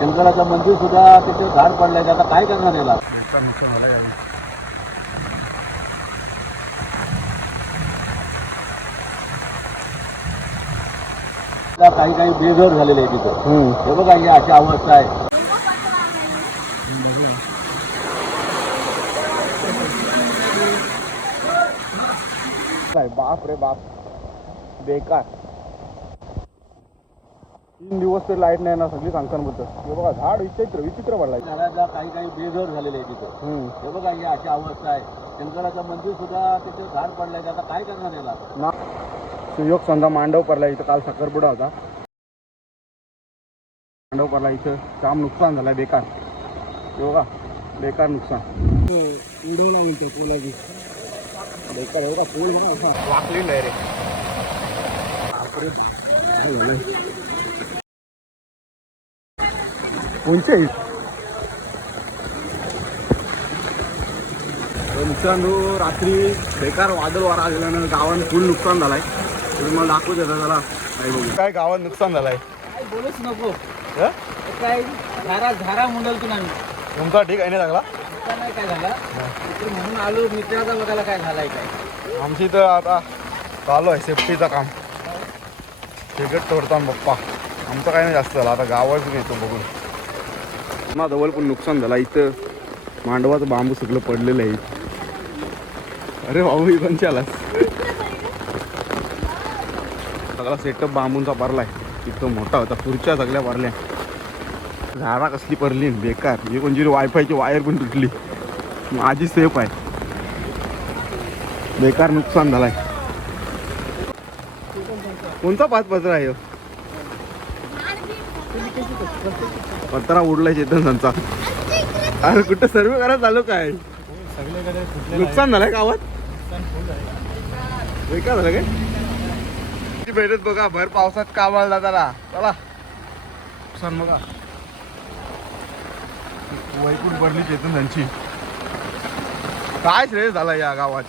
शंकराचं मंदिर सुद्धा तिथे झाड पडलंय. आता काय करणार याला? नुकसान झालं यावेळी आता काही काही बेघर झालेले आहे तिथं हे बघा ही अशी अवस्था आहे. काय बाप रे बाप. बेकार. तीन दिवस तरी लाइट नाही ना सगळी सांगताना हे बघा झाड विचित्र विचित्र पडलाय. घराच्या काही काही बेघर झालेले आहे तिथं हे बघा ही अशी अवस्था आहे. शंकराचं मंदिर सुद्धा तिथे झाड पडलंय ते आता काय करणार याला? ना सुयोग संघा मांडव पडला इथं काल साखरपुडा होता. मांडव पडला इथं. काम नुकसान झालंय बेकार. हे बघा बेकार नुकसान. उडवला म्हणतो पोलाची बेकार एवढा पूल वाकलेला आहे रे. कोणते नुकसान हो रात्री बेकार वादळ वारा आलेल्यानं गावानं फुल नुकसान झालाय. तुम्ही मला दाखवू देता जरा. काय बघू. काय गावात नुकसान झालाय? काय बोलूच नको. हं? काय झारा झारा मुंडल तू आम्ही. तुमचा ठीक आहे नाही लागला आता नाही काय झाला? तर म्हणून आलो मित्राचा बघायला काय झालाय काय. आमची इथं आता चालू आहे सेफ्टीचं काम. तिकट तोडताना बाप्पा आमचं काय नाही जास्त झालं. आता गावाच घेतो बघून. ना जवळ पण नुकसान झालं. इथं मांडवाचं बांबू सगळं पडलेलं आहे. अरे भाऊ इथं चालास सगळा सेटअप बांबूंचा भरलाय इथं मोठा होता. खुर्च्या सगळ्या भरल्या झाडा कसली पडली? बेकार. हे कोणची वायफायची वायर पण तुटली. माझी सेफ आहे. बेकार नुकसान झालाय. कोणता पाच पत्र आहे? पत्रा उडलाय चेतन संचा अरे कुठं सर्व करायला चालू काय? नुकसान झालंय गावात बेकार झालं काय? किती भेटत बघा भर पावसात कामाला जाताना. चला. नुकसान बघा. वैकुंठ पडली चेतन त्यांची काय श्रेय झाला या गावात?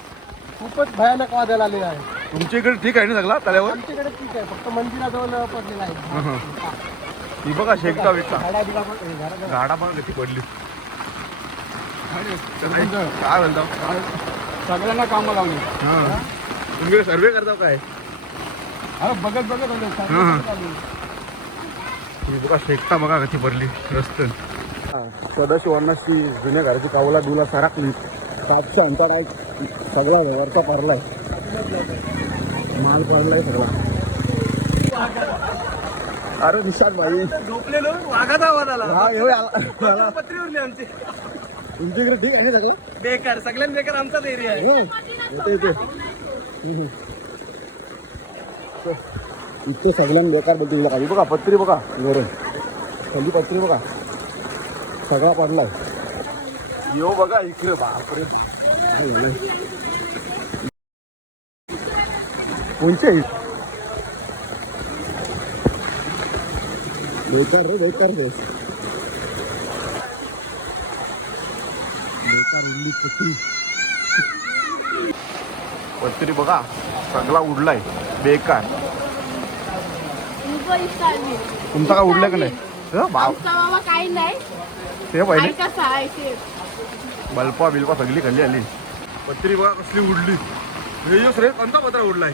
खूपच भयानक वादळ आले आहे. तुमच्या इकडे ठीक आहे ना सगळा? तल्यावर आमच्याकडे ठीक आहे. फक्त मंदिराजवळ पडलेला आहे. ही बघा शेकटा वेगळा झाडा पण- कशी पडली. काय म्हणतो? सगळ्यांना कामं लावली. तुम्ही सर्वे करता काय? अरे बघत बघत हा, बघा शेकटा बघा कशी पडली रस्त्यान सदाशिवांनाची जुन्या घराची कावला दुला सराकली सातशे अंतर आहे सगळा वरचा पडलाय माल पडलाय सगळा. अरे निशाद भाई. झोपलेलो वाघाचा आवाज आला. हा ह्यो आला- आला. पत्रीवरली आमची. तुमच्या इकडे ठीक आहे सगळं? बेकार सगळ्यात बेकार आमचाच एरिया आहे. हो, येते येते. इथं सगळ्यांना बेकार बोलतो बघा ही बघा पत्री बघा. वरून खाली पत्री बघा. सगळा पडलाय. यो बघा इकडे बापरे? कोणचे बेकार रे बेकार रे. बेकार उडली पत्री पत्री बघा सगळा उडलाय. बेकार. तुमचा काय उडलाय का नाही? हं, काही नाही. ते ते बल्पा बिल्पा सगळी खाल्ली आली. पत्री बघा कसली उडली. हे जो रे कोणता पत्र उडलाय?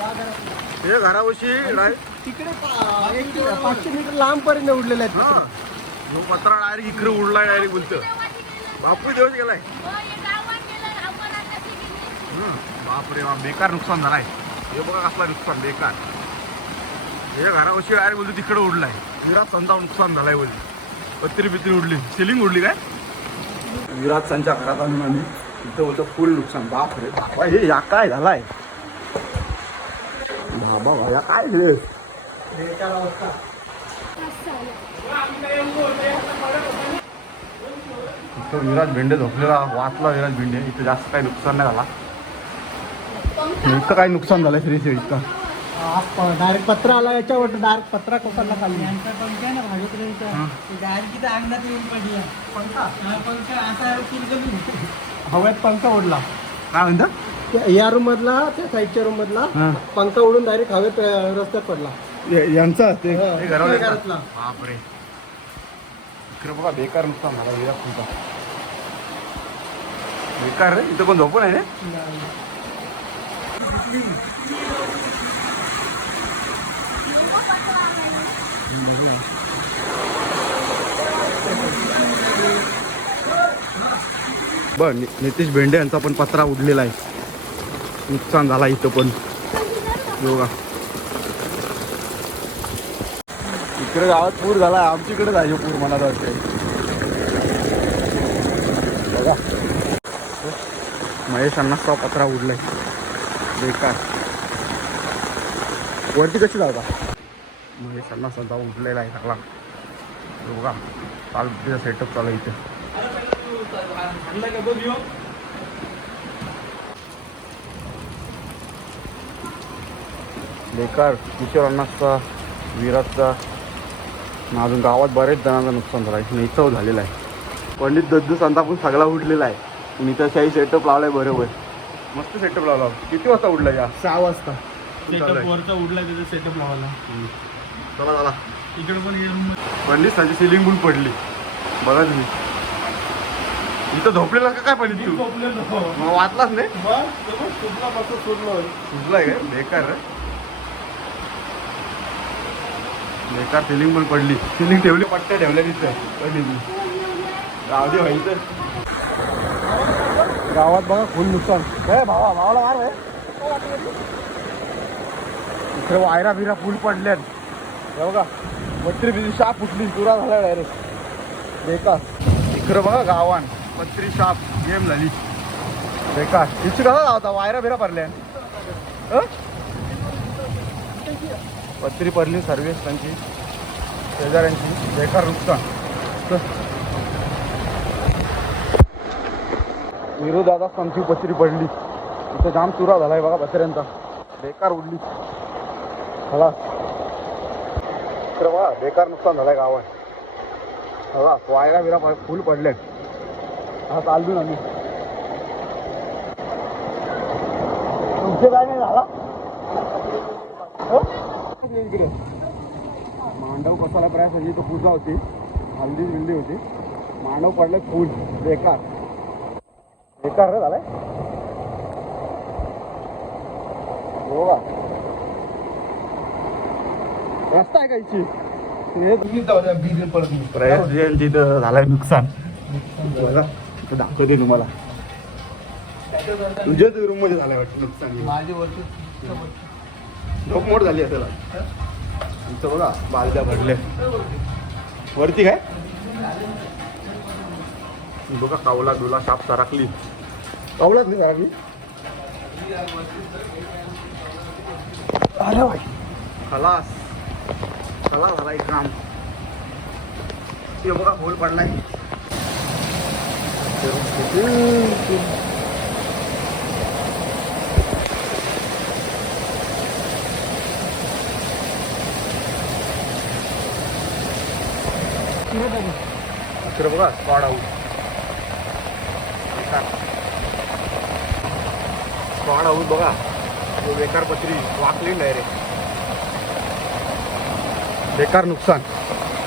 हा? घरावशी तिकडे पाचशे मीटर लांब पर्यंत उडलेले आहेत हा. पत्रा डायरेक्ट इकडे उडलाय डायरेक्ट बोलतो. बापू दिवस गेलाय. हं. बापरे बाप बेकार नुकसान झालाय. हे बघा कसला नुकसान बेकार. हे घरावशी डायरेक्ट बोलतो तिकडे उडलाय. विराट संचा नुकसान झालाय बोलतो. पत्री बित्री उडली. सिलिंग उडली काय? विराट संच्या घरात आणून आम्ही इथं बोलतो फुल नुकसान. बाप रे बापा हे या काय झालाय? बाबा या काय झालं इथं विराज भेंडे झोपलेला वाचला विराज भेंडे. इथं जास्त काही नुकसान नाही झाला. इथं काही नुकसान झालं श्री इतका डायरेक्ट पत्र आला याच्यावर डायरेक्ट पत्रा कोकणला खाली? अंगणात येऊन पडली. पंखा? पंखा असा हव्यात पंखा ओढला काय म्हणता? त्या- या रूम मधला त्या साईडच्या रूम मधला हा. पंखा उडून डायरेक्ट हवेत अं, रस्त्यात पडला. या- यांचा? ते हा, ते घरावर त्या घरातला. बापरे. इकडे बघा बेकार नुकसान झाला विराट तुमचा. बेकार रे इथं पण झोपून आहे रे? बर नि- नितीश भेंडे यांचा पण पत्रा उडलेला आहे. नुकसान झाला इथं पण योगा इकडे गावात पूर झाला. आमच्याकडे जायचं पूर मला तर वाटते बघा. महेश अण्णाचा पत्रा उडलाय. बेकार. वरती कशी जाता महेश अण्णा स्वतः उठलेला आहे सगळा बघा. काल तिचा सेटअप चालू आहे इथे. बेकार किशोर अण्णाचा विराटचा. आणि अजून गावात बरेच जणांचं नुकसान झालं आहे. नेचव झालेला आहे. पंडित दद्दू संता पण सगळा उडलेला आहे. आणि इथं शाही सेटअप लावलाय बरोबर. मस्त सेटअप लावला. किती वाजता उडला या? सहा वाजता. आहे. वरचा उडला त्याचा सेटअप लावायला. चला चला. इकडे पण पंडित सांची सिलिंग पण पडली. बघा तुम्ही. इथं झोपलेला का काय पंडित तू? मग वाचलाच नाही? काय? बेकार रे बेकार सिलिंग पण पडली. सिलिंग ठेवली पट्ट्या ठेवल्या तिथं. पडली राहू दे व्हायचं गावात बघा खून नुकसान. काय भावा भावाला मार इकडे वायरा बिरा फुल पडल्यात. बघा पत्री बिजी शाप फुटली चुरा झाला डायरेक्ट बेकार. इकडं बघा गावान पत्री शाप गेम झाली. बेकार. तिची होता वायरा बिरा पडल्या पत्री पडली सर्व्हिस त्यांची. शेजाऱ्यांची. बेकार नुकसान. दादा संची पत्री पडली. इथं जाम चुरा झालाय बघा पत्र्यांचा. बेकार उडली. हला तर बघा बेकार नुकसान झालंय गावात. बघा वायरा बिरा फुल पडले हा चालून आम्ही. तुमचे काय नाही झाला? इकडे. मांडव कसाला प्रयास होती तो पूजा होती. हल्दी बिल्दी होती. मांडव पडले फुल. बेकार. बेकार रे झालाय. हो का? रस्ता आहे का इची प्रयासची इथं झालंय नुकसान. बघा दाखवते तुम्हाला. तुझ्याच रूममध्ये झालंय वाटतं नुकसान. माझी वरती. झोप मोड झाली असेल. इथं बघा बालद्या भरल्या वरती काय? बघा कावला दुला शाप सारकली कावलाच नाही सारकली अरे भाई खलास. खलास झाला एक काम ते बघा फुल पडलाय. इकडे बघा स्क्वॉड आऊट बेकार. स्क्वॉड आऊट बघा. तो बेकार पत्री वाकली डायरेक्ट बेकार नुकसान.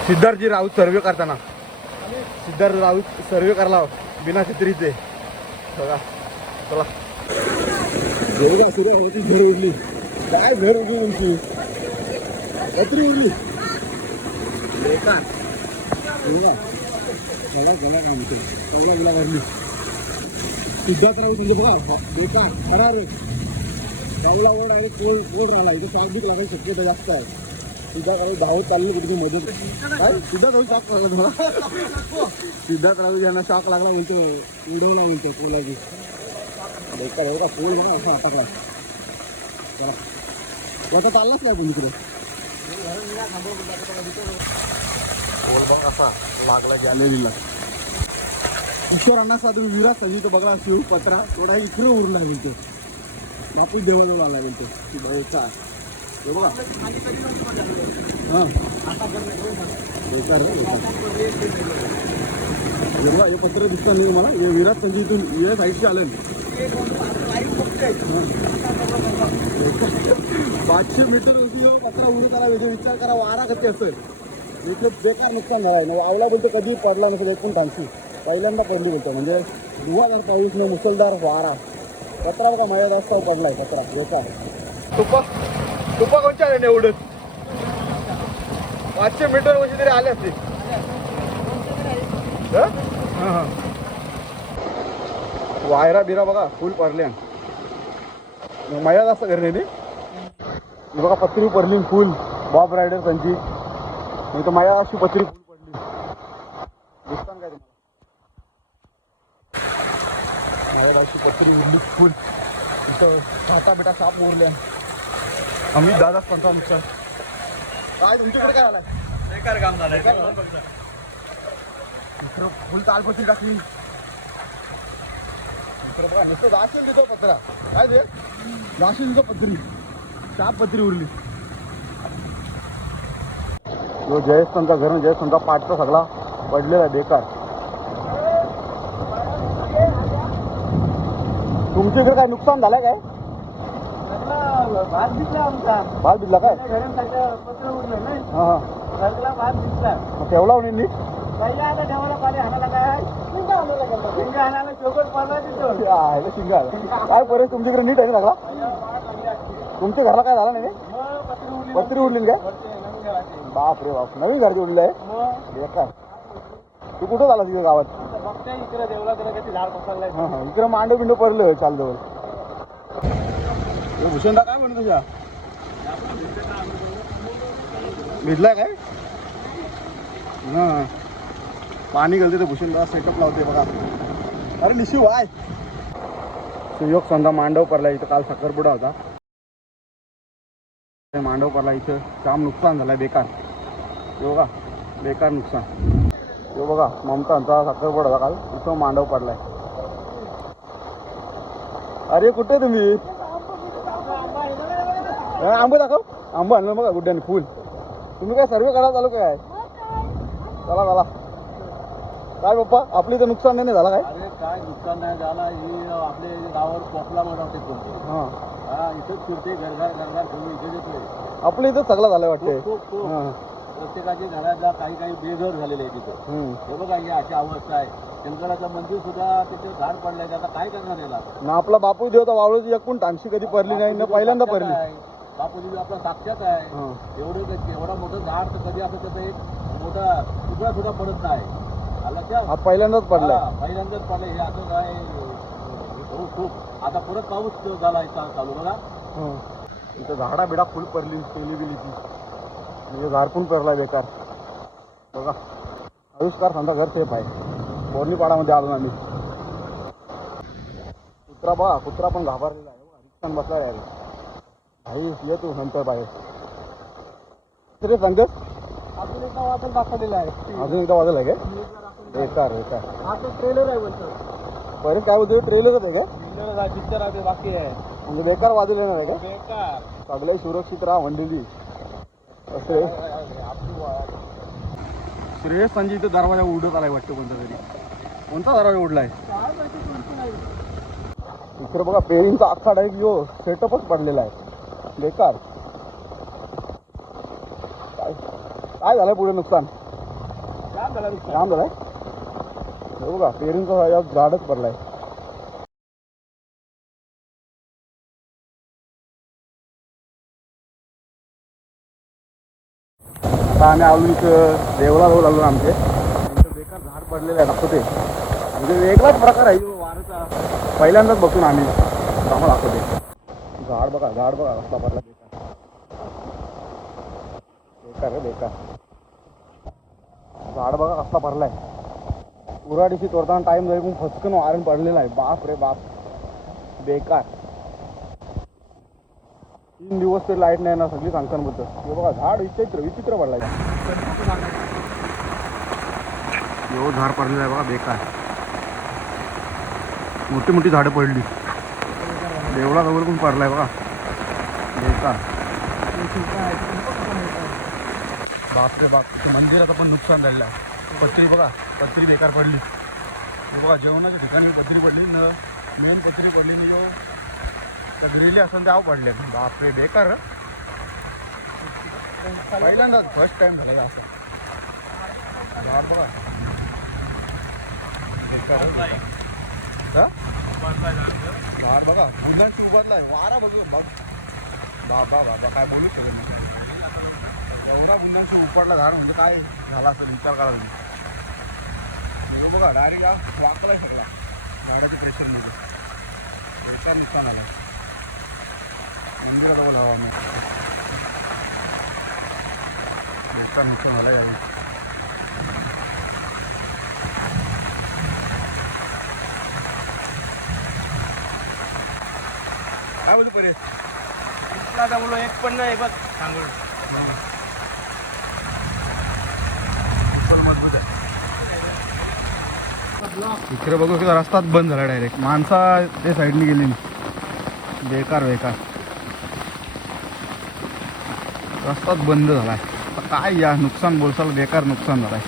सिद्धार्थजी राऊत सर्वे करताना. सिद्धार्थ राऊत सर्वे करला बिना छत्रीचे. बघा. चला. बघा होती घर उडली. काय घर उडली तुमची पत्री उडली. बेकार. बघा सगळा गळा काम होते सगळा गुला भरली. सिद्धार्थ राहू म्हणजे तुमचं बघा बेकार खरा रे. चांगला ओढ आणि कोल्ड कोल्ड राहिला? इथं बीक लागायची शक्यता जास्त आहे. सिद्धार्थ राऊत धावत चालली कुठे मदत? काय? सिद्धार्थ राऊत शॉक लागला तुम्हाला? सिद्धार्थ राऊत यांना शॉक लागला म्हणतो उडवला म्हणतो कोलाची बेकार हो का पोल बघा अटकला चला. तो आता चाललाच नाही पण तिकडे पोल असा लागला गॅलरीला ईश्वर अण्णा तुम्ही संगीत बघा शिव पत्रा थोडा इकडे उरला म्हणतो बापूस देवाजवळ आला म्हणतो की बाई का? हे. बघा हां हे पत्र दिसतं नाही मला. हे विराट संगीत इथून या साईडशी आलं पाचशे मीटर पत्रा उडत आला वेगळे विचार करा वारा कधी असेल. इथे बेकार नुकसान झालं नाही म्हणजे आवला बोलतो कधी पडला नसेल एकूण टांगशी पहिल्यांदा पडली बोलतो म्हणजे धुवाधार पाऊस नाही मुसळधार वारा. पत्रा बघा माझ्या जास्त पडलाय पत्रा बेकार. तुपा तुपा कोणच्या आले एवढं पाचशे मीटर म्हणजे तरी आले असते. वायरा बिरा बघा फुल पडल्या मग माझ्या जास्त घरी बघा पत्री पडली फुल बॉब रायडर त्यांची. नाही तर माझ्या अशी पत्री फुल पडली. दिसतान काय तुम्हाला? माझ्या अशी पत्री उडली फुल इथं हाता बिटा साप मोरल्या आम्ही दादा पंचा नुकसान काय तुमच्याकडे काय आलाय बेकार काम झालंय. इकडं फुल तालपत्री टाकली. इकडं बघा नुसतं दाशील देतो पत्रा. काय दे दाशील देतो पत्री. साप पत्री उरली. जो जयस्तंचा घर जयस्तंचा पाठचा सगळा पडलेला आहे बेकार. तुमचं जर काय नुकसान झालं काय? भात दिसला आमचा भात काय? घरांसारखं पत्र उडलं हा हा. सगळा भात दिसला मग ठेवला हो म्हणे नीट पहिला आता ठेवायला पाणी हाणायला काय शिंगा हाणायला चौकट पडला तिथं आहे शिंगा काय बरं तुमच्याकडे नीट आहे ना सगळा? तुमच्या घराला काय झालं नाही? पत्र पत्री उडली काय? बाप रे बाप नवीन आहे. मग? बेकार. तू कुठं झाला तिथे गावात? इकडे मांड बिंड पडलं चाल जवळ भूषणदा काय म्हणतो तुझ्या भिजलाय काय? हा. पाणी घालते तर भूषणदा सेटअप लावते बघा. अरे निशिव आहे सुयोग संधा मांडव पडला इथं काल साखरपुडा होता. ते मांडव इथं जाम नुकसान झालंय बेकार. हे बघा बेकार नुकसान. हे बघा ममतांचा साखरपुडा होता काल इथं मांडव पडलाय. अरे कुठे तुम्ही? आंब दाखव. आंबा आणलं बघा गुड्ड्याने फुल. तुम्ही काय सर्वे करा चालू काय? चला चला. काय पप्पा आपली इथं नुकसान नाही झालं काय? अरे काय नुकसान नाही झाला ही आपले गावावर पोपला बनवते कोणते हां. हा इथंच फिरते घरघर घरघर फिरून इथे येतोय आपल्या इथं सगळं झालं वाटते खूप खूप प्रत्येकाच्या घरात काही काही बेघर झालेले आहे तिथं. हे बघा ही अशी अवस्था आहे. शंकराचं मंदिर सुद्धा तिथे झाड पडलंय आता काय करणार याला? ना आपला बापू देवता वावळची एकूण टांगशी कधी पडली नाही ना पहिल्यांदा पडली. बापूजी आपला साक्षात आहे. हां. एवढं एवढा मोठं झाड तर कधी असं त्याचा एक मोठा तुकडा सुद्धा पडत नाही. हा पहिल्यांदाच पडलाय. हा, पहिल्यांदाच पडलं हे असं काय खूप खूप. आता परत पाऊस झाला आहे चा- चालू बघा. हं. इथं झाडा बिडा फुल पडली केली गेली ती म्हणजे झाड पण पेरलाय बेकार. बघा. आयुष्कार समजा घर सेफ आहे. बोर्णीपाडामध्ये आलो आम्ही. कुत्रा बघा कुत्रा पण घाबरलेला आहे. रिक्षान बसलाय यार भाई ये तू नंतर बाहेर. तरी सांगत? अजून एका वाटत दाखवलेला आहे. अजून एकदा वाजलं आहे काय? बेकार बेकार हा तो ट्रेलर आहे बोलतो. पहिले काय होतं ट्रेलरच आहे काय? पिक्चर आहे बाकी आहे. म्हणजे बेकार वाजले येणार आहे काय? बेकार. सगळे सुरक्षित राहा मंडळी. असे. श्रेयस संजय इथं दरवाजा उडत आलाय वाटतं कोणता तरी. कोणता दरवाजा उडलाय इकडे बघा पेरींचा अख्खा डायरेक्ट यो सेटअपच पडलेला आहे. बेकार. काय? काय झालंय पुढे नुकसान? काय झालं जाम झालंय? हे बघा पेरींचा झाडच पडलाय. आता आम्ही आलो इथं देवळा जवळ आलो आमचे. इथं बेकार झाड पडलेलं आहे दाखवते. म्हणजे वेगळाच प्रकार आहे. वारचा पहिल्यांदाच बघून आम्ही. आम्हाला दाखवते. झाड बघा झाड बघा रस्ता पडला बेकार. बेकार बेकार. झाड बघा रस्ता पडलाय. उराडीशी तोडताना टाइम जाईल पण फसकन वारण पडलेला आहे. बाप रे बाप. बेकार. तीन दिवस ते लाइट नाही ना सगळी सांगताना हे बघा झाड विचित्र विचित्र पडलाय. एवढं झाड पडलेलं आहे बघा बेकार. मोठी मोठी झाडं पडली. देवळा जवळ पण पडलाय बघा. बेकार. बापरे बाप इथं मंदिराचं पण नुकसान झालेलं आहे. पत्री बघा. पत्री बेकार पडली. बघा जेवणाच्या ठिकाणी पत्री पडली न मेन पत्री पडली नाही हो. त्या ग्रिली असं त्या पडल्या. पडले बापरे बेकार हं. पहिल्यांदाच फर्स्ट टाइम झाला हे असं. झाड बघा. बेकार हं, बेकार. हं? झाड वारा बघ बघ. बाबा बाबा काय बोलू शकत नाही. एवढा बुंदांशी उपडला झाड म्हणजे काय झाला असं विचार करा तुम्ही. म्हणजे बघा डायरेक्ट वाकलाय सगळा. झाडाच्या प्रेशरमध्ये बेकार नुकसान आलं मंदिरात बघा आम्ही. बेकार नुकसान झालं यावेळी काय बोलू परेश? आता बोलो एक पण नाही बघ सांगू चल मजबूत आहे इकडे बघू की रस्ताच बंद झाला डायरेक्ट माणसा ते साईडने गेली बेकार बेकार. रस्ताच बंद झालाय. काय या नुकसान बोलसाल बेकार नुकसान झालाय.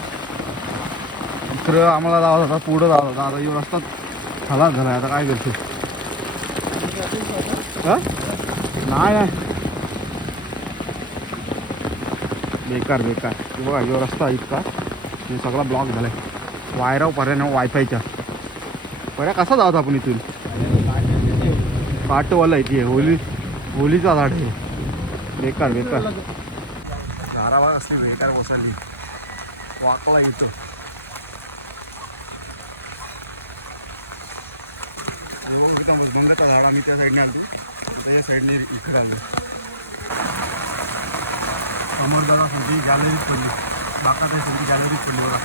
इकडं आम्हाला जावं होता पुढं जावं होता आता येऊ रस्ताच खलास झालाय. आता काय करतो नाही नाही. बेकार बेकार. बघा यो रस्ता इतका. हे सगळा ब्लॉक झालाय. वायराव पर्याय वायफायच्या. पर्या कसा जात आपण इथून? काटवाला इथे होली होलीचा झाड आहे. बेकार बेकार. झाडाबाग असली बेकार बसाली वाकला इथं. आणि झाड आम्ही त्या साईडने आलो त्याच्या साईडने इकडे आलो. समोर दादा गॅलरीत पडली. बाकाच्या तुमची गॅलरीत पडली बघा.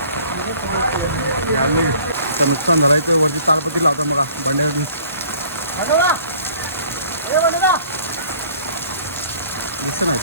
गॅलरी ते नुकसान झालं तर वरती तारपती लावता मला बंड्यावरती दिसतं ना?